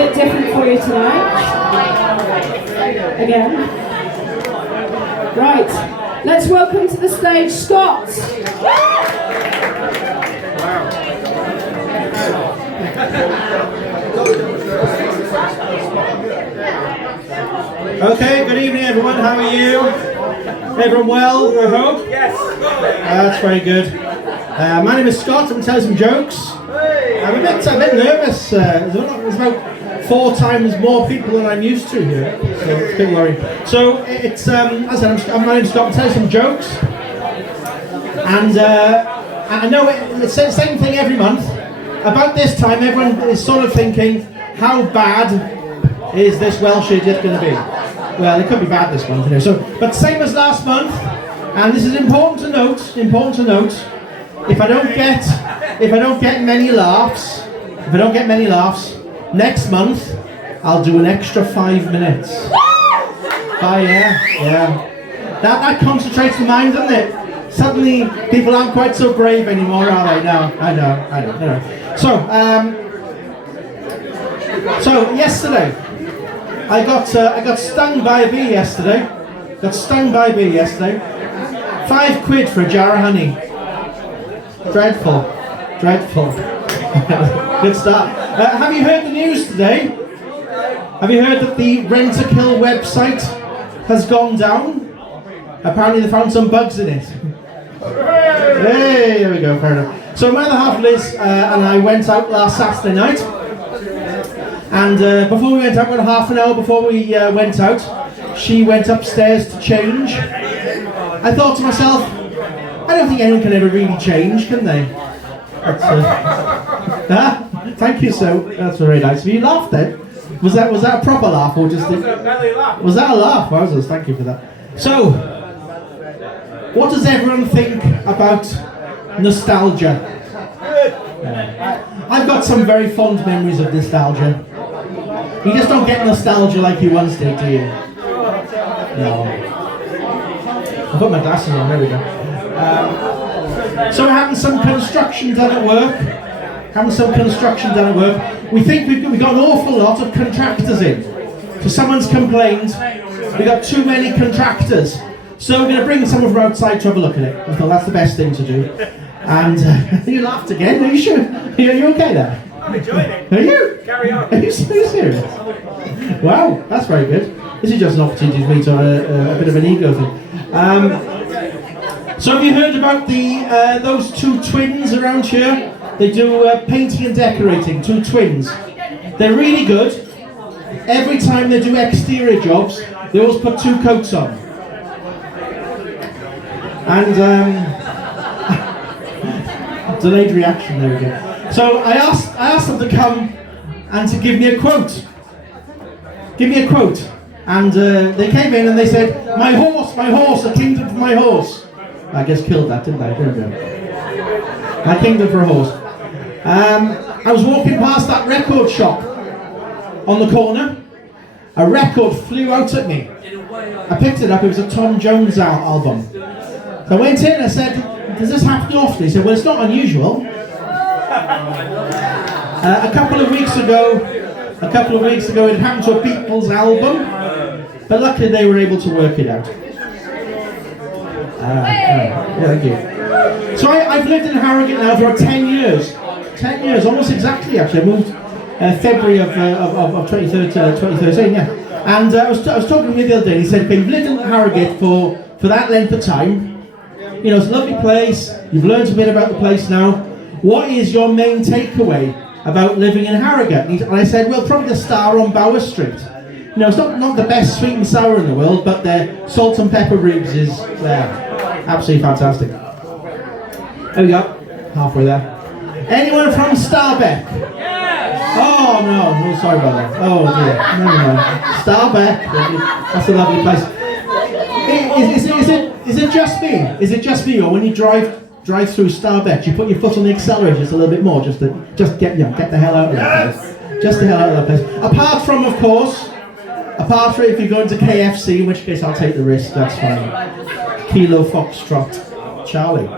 bit different for you tonight. Again. Right, let's welcome to the stage Scott. Okay, good evening everyone, how are you? Everyone well, I hope? Yes. That's very good. My name is Scott, I'm going to tell you some jokes. I'm a bit nervous, there's about 4 times more people than I'm used to here, so it's a bit worrying. So, it's, as I said, my name is Scott, I'm going to tell you some jokes. And I know it's the same thing every month. About this time, everyone is sort of thinking, how bad is this Welsh idiot going to be? Well, it could be bad this month, you know. So, but same as last month, and this is important to note. If I don't get many laughs, next month I'll do an extra 5 minutes. Oh yeah. That concentrates the mind, doesn't it? Suddenly, people aren't quite so brave anymore, are they? No, I know. So yesterday, I got stung by a bee yesterday. 5 quid for a jar of honey. Dreadful. Good start. Have you heard the news today? Have you heard that the Rent-A-Kill website has gone down? Apparently they found some bugs in it. Hey, there we go, fair enough. So my other half, Liz, and I went out last Saturday night. And before we went out, about half an hour before we went out, she went upstairs to change. I thought to myself, I don't think anyone can ever really change, can they? Thank you, so that's very nice. You laughed then? Was that a proper laugh or just? That was a belly laugh. Was that a laugh? Wowzers, thank you for that. So, what does everyone think about nostalgia? I've got some very fond memories of nostalgia. You just don't get nostalgia like you once did, do you? No. I've got my glasses on, there we go. So we're having some construction done at work. We think we've got an awful lot of contractors in. So someone's complained we've got too many contractors. So we're going to bring someone from outside to have a look at it. I thought that's the best thing to do. And you laughed again, are you sure? Are you okay there? I'm enjoying it. Are you? Carry on. Are you serious? Wow, that's very good. This is just an opportunity for me to a bit of an ego thing. So have you heard about those 2 twins around here? They do painting and decorating, 2 twins. They're really good. Every time they do exterior jobs, they always put 2 coats on. And delayed reaction, there we go. So I asked them to come and to give me a quote. And they came in and they said, my horse, a kingdom for my horse. I guess killed that, didn't I? There we go. My kingdom for a horse. I was walking past that record shop on the corner. A record flew out at me. I picked it up, it was a Tom Jones album. So I went in and I said, does this happen often? He said, well, it's not unusual. A couple of weeks ago it happened to a Beatles album, but luckily they were able to work it out. Yeah, thank you. So I've lived in Harrogate now for 10 years. 10 years, almost exactly actually. I moved February of 2013, yeah. And I was talking to him the other day and he said, okay, you've lived in Harrogate for that length of time. You know, it's a lovely place, you've learned a bit about the place now. What is your main takeaway about living in Harrogate? And I said, well, probably the Star on Bower Street. You know, it's not the best sweet and sour in the world, but their salt and pepper ribs is absolutely fantastic. There we go, halfway there. Anyone from Starbeck? Yes! Oh no, sorry about that. Oh dear, never mind. Starbeck, that's a lovely place. Is it just me? Is it just me, or when you drive through Starbeck, you put your foot on the accelerator just a little bit more, just get the hell out of that place. Just the hell out of that place. Apart from if you're going to KFC, in which case I'll take the risk. That's fine. Kilo Foxtrot, Charlie.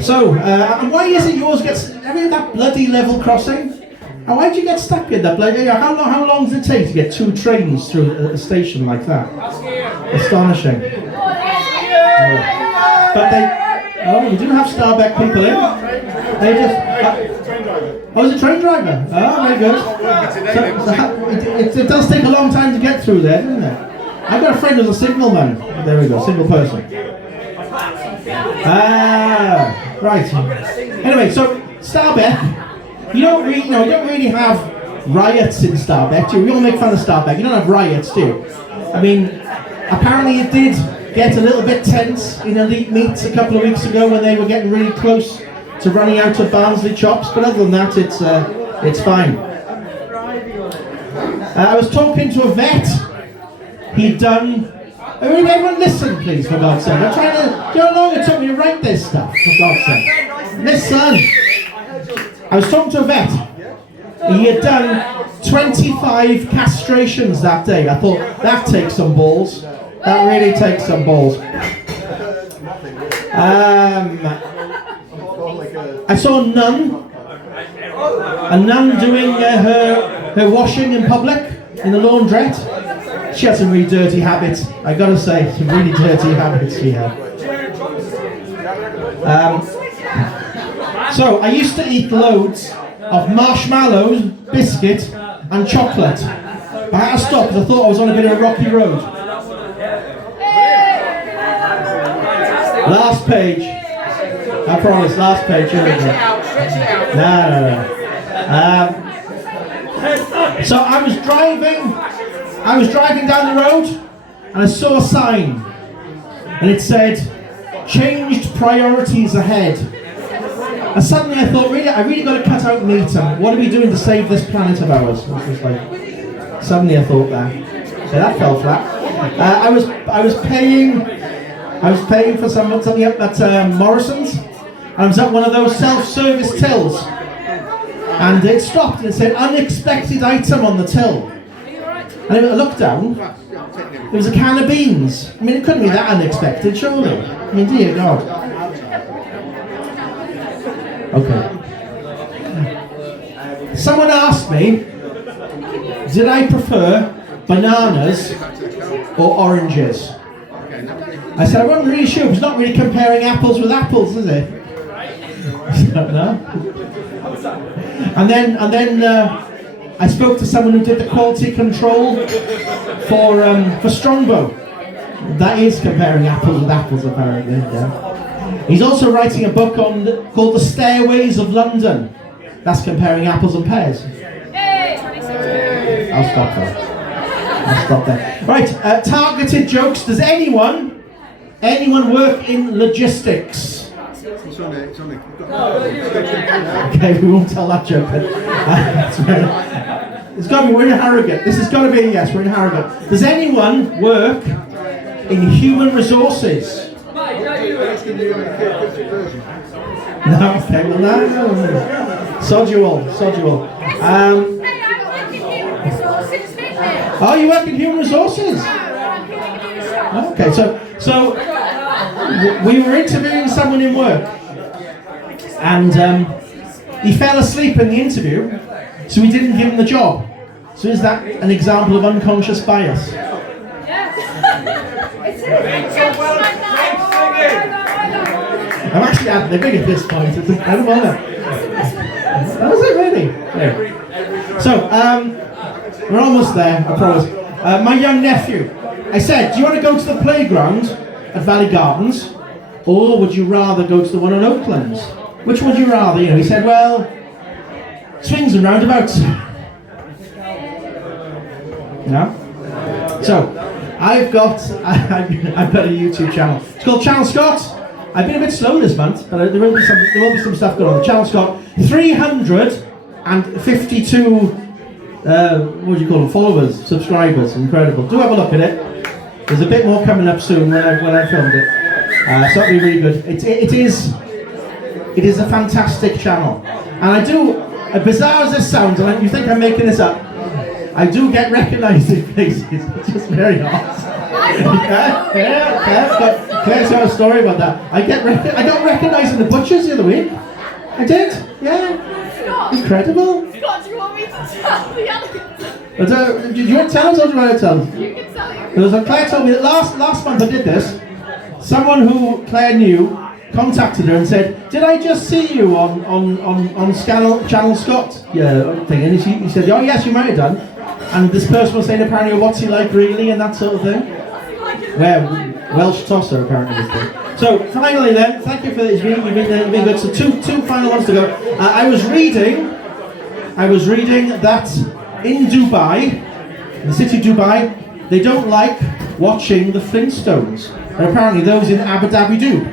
So, and why is it yours gets? Have you had that bloody level crossing? Oh, why'd you get stuck in that? Like, how long does it take to get 2 trains through a station like that? Astonishing. But we do have Starbeck people in. They just. Oh, it's a train driver. Oh, very good. It does take a long time to get through there, doesn't it? I've got a friend who's a signalman. There we go, single person. Right. Anyway, so Starbeck, you don't really have riots in Starbeck, do you? We all make fun of Starbeck. You don't have riots, do you? I mean, apparently it did get a little bit tense in elite meets a couple of weeks ago when they were getting really close to running out of Barnsley chops, but other than that, it's fine. I was talking to a vet. He'd done. I mean, everyone listen, please, for God's sake. I'm trying to. Do you know how long it took me to write this stuff, for God's sake? Listen. I was talking to a vet. He had done 25 castrations that day. I thought, that takes some balls. That really takes some balls. I saw a nun doing her washing in public in the laundrette. She had some really dirty habits, I gotta say, some really dirty habits she had. So I used to eat loads of marshmallows, biscuit and chocolate. But I had to stop because I thought I was on a bit of a rocky road. Last page. I promise, last page. Here we go. No. So I was driving down the road and I saw a sign and it said, changed priorities ahead. And suddenly I thought, I really got to cut out meat and what are we doing to save this planet of ours? Suddenly I thought that. So that fell flat. I was paying for something up at Morrison's. I was at one of those self-service tills. And it stopped and it said unexpected item on the till. And I looked down, there was a can of beans. I mean, it couldn't be that unexpected, surely. I mean, dear God. Okay. Someone asked me, did I prefer bananas or oranges? I said, I wasn't really sure. It's not really comparing apples with apples, is it? No. And then I spoke to someone who did the quality control for Strongbow. That is comparing apples with apples, apparently. Yeah. He's also writing a book called The Stairways of London. That's comparing apples and pears. I'll stop there. Right, targeted jokes. Does anyone work in logistics? Okay, we won't tell that joke then. It's got to be, we're in Harrogate. This has got to be a yes, we're in Harrogate. Does anyone work in human resources? No, okay, well, no. Sod you all. Oh, you work in human resources? Okay, so we were interviewing someone in work, and he fell asleep in the interview, so we didn't give him the job. So is that an example of unconscious bias? I'm actually at the big at this point. It's incredible, isn't it? That was it, really. Yeah. So, we're almost there, I promise. My young nephew, I said, do you want to go to the playground at Valley Gardens, or would you rather go to the one on Oaklands? Which would you rather? You know, he said, well, swings and roundabouts. No? So, I've got a YouTube channel. It's called Channel Scott. I've been a bit slow this month, but there will be some stuff going on. Channel Scott, 352 what do you call them? Followers, subscribers, incredible. Do have a look at it. There's a bit more coming up soon when I filmed it. So that'll be really good. It is a fantastic channel, and I do, as bizarre as this sounds, and you think I'm making this up, I do get recognised in places. It's just very odd. Claire's got a story about that. I got recognised in the butchers the other week. I did, yeah. Scott. Incredible. Scott, do you want me to tell the other? Do you want to tell us or do you want to tell us? You can tell you. There was Claire told me that last month I did this. Someone who Claire knew contacted her and said, "Did I just see you on Channel Scott thing?" And he said, "Oh yes, you might have done." And this person was saying apparently, "What's he like really?" and that sort of thing. Well, Welsh tosser apparently this thing. So finally then, thank you for this. You've been good. So two final ones to go. I was reading that in Dubai, in the city of Dubai, they don't like watching the Flintstones. And apparently those in Abu Dhabi do.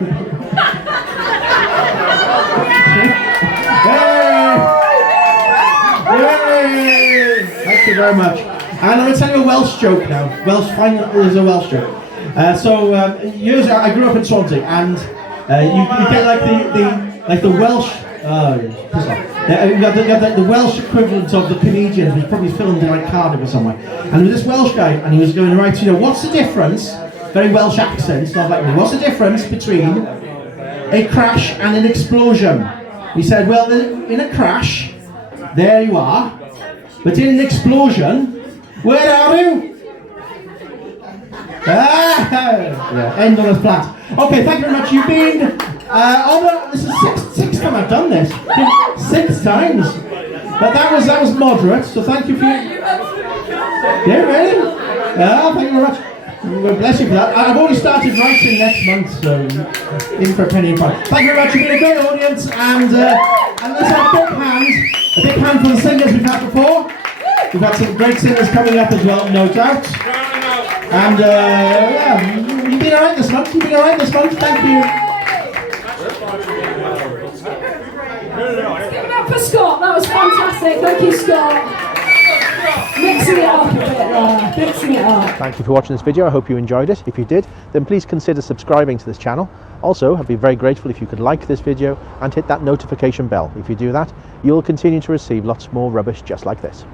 Yay! Thank you very much. And I'm going to tell you a Welsh joke now. There's a Welsh joke. Years ago, I grew up in Swansea, and you get like the Welsh. You got the Welsh equivalent of the comedian who's probably filmed in like Cardiff or somewhere. And there was this Welsh guy, and he was going, right, what's the difference? Very Welsh accent, not like me. What's the difference between a crash and an explosion? He said, well, in a crash, there you are, but in an explosion, where are you? End on a flat. Okay, thank you very much. You've been this is sixth time I've done this. 6 times. But that was moderate. So thank you for Yeah, really? Yeah, thank you very much. Well, bless you for that. I've already started writing next month, so in for a penny and pound. Thank you very much. You've been a great audience, and let's have a big hand for the singers we've had before. We've had some great singers coming up as well, no doubt. And you've been alright this month. Thank you. Give it up for Scott. That was fantastic. Thank you, Scott. Mixing it up a bit there. Mixing it up. Thank you for watching this video. I hope you enjoyed it. If you did, then please consider subscribing to this channel. Also, I'd be very grateful if you could like this video and hit that notification bell. If you do that, you'll continue to receive lots more rubbish just like this.